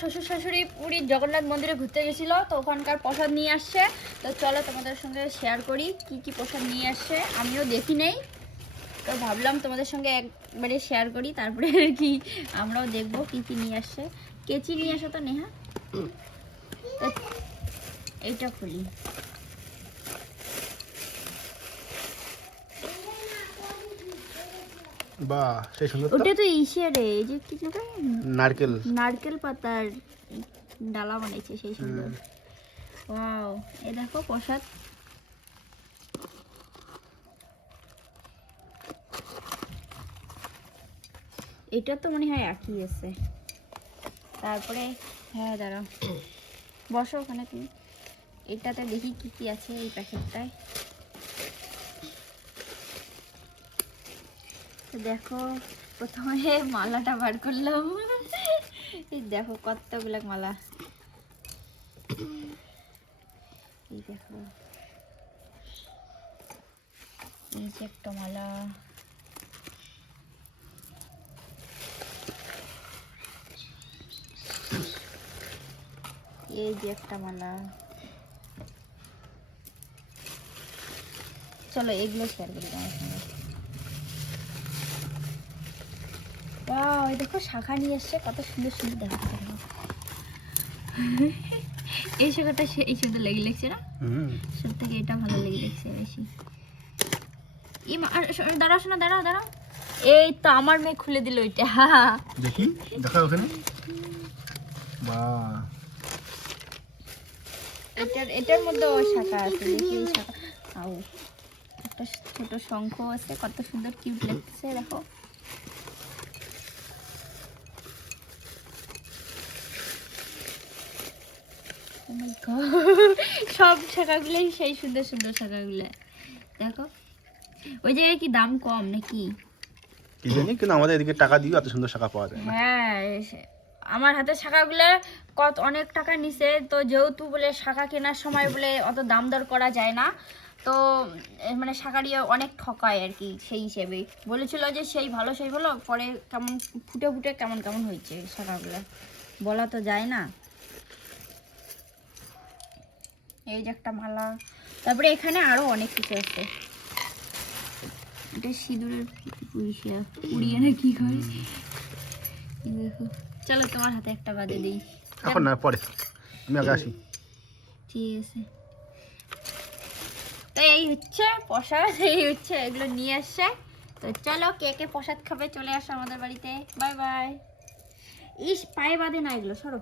শ্বশুর শাশুড়ি পুরীর জগন্নাথ মন্দিরে ঘুরতে গেছিল, তো ওখানকার প্রসাদ নিয়ে আসছে। তো চলো তোমাদের সঙ্গে শেয়ার করি কি কি প্রসাদ নিয়ে আসছে, আমিও দেখি নেই। তো ভাবলাম তোমাদের সঙ্গে একবারে শেয়ার করি, তারপরে আর কি আমরাও দেখব কি কি নিয়ে আসছে। কেচি নিয়ে আসো তো নেহা। এইটা খুলি। বাহ সেই সুন্দর ওটা তো ইসে রে এই যে কি যেটা? নারকেল। নারকেল পাতার ডালা বানাইছে সেই সুন্দর। ওয়াও এই দেখো প্রসাদ। এটা তো মনে হয় একই আছে। তারপরে হ্যাঁ দাঁড়াও। বসো ওখানে তুমি। এটাতে দেখি কি কি আছে এই প্যাকেটটায়। দেখো, প্রথমে মালাটা বার করলাম। এই দেখো কতগুলো মালা। এই দেখো। এই যে একটা মালা। এই যে একটা মালা। চলো এগুলো শেয়ার করি তোমার সঙ্গে। এই দেখো শাখা নিয়ে এসছে কত সুন্দর সুন্দর দেখো দেখো। এই শাখাটা এই শাখাটা লেগে লেগছে না? সব থেকে এটা ভালো লেগে লেগছে বেশি। দাঁড়াও শোনা দাঁড়াও দাঁড়াও। এই তো আমার মেয়ে খুলে দিল ওইটা। দেখি দেখা ওখানে। বাহ। এটার এটার মধ্যেও শাখা আছে দেখি এই শাখা। আউ একটা ছোট শঙ্খ আছে কত সুন্দর কিউট লাগছে দেখো। সব শাখাগুলোই সেই সুন্দর সুন্দর শাখাগুলো। দেখো। ওই জায়গায় কি দাম কম নাকি? কি জানি কিন্তু আমাদের এদিকে টাকা দিয়ে এত সুন্দর শাখা পাওয়া যায়। হ্যাঁ আমার হাতে শাখাগুলো কত অনেক টাকা নিছে। তো যেহেতু বলে শাখা কেনার সময় বলে অত দাম দর করা যায় না তো মানে শাখারি অনেক ঠকায় আর কি সেই হিসেবে। বলেছিল যে সেই ভালো সেই ভালো পরে কেমন ফুটে ফুটে কেমন কেমন হয়েছে শাখাগুলো। বলা তো যায় না। এই যে একটা মালা। তারপরে এখানে আরও অনেক কিছু আছে। এটা সিঁদুরের পুড়িয়া পুড়িয়ে না কি করে? দেখো। চলো তোমার হাতে একটা বাজে দিই। এখন না পরে। আমি আগে আসি। ঠিক আছে। তো এই হচ্ছে প্রসাদ এই হচ্ছে এগুলো নিয়ে আসছে। তো চলো কে কে প্রসাদ খাবে চলে আসো আমাদের বাড়িতে। Bye bye. ইস পায়ে বাঁধে না এগুলো সরো।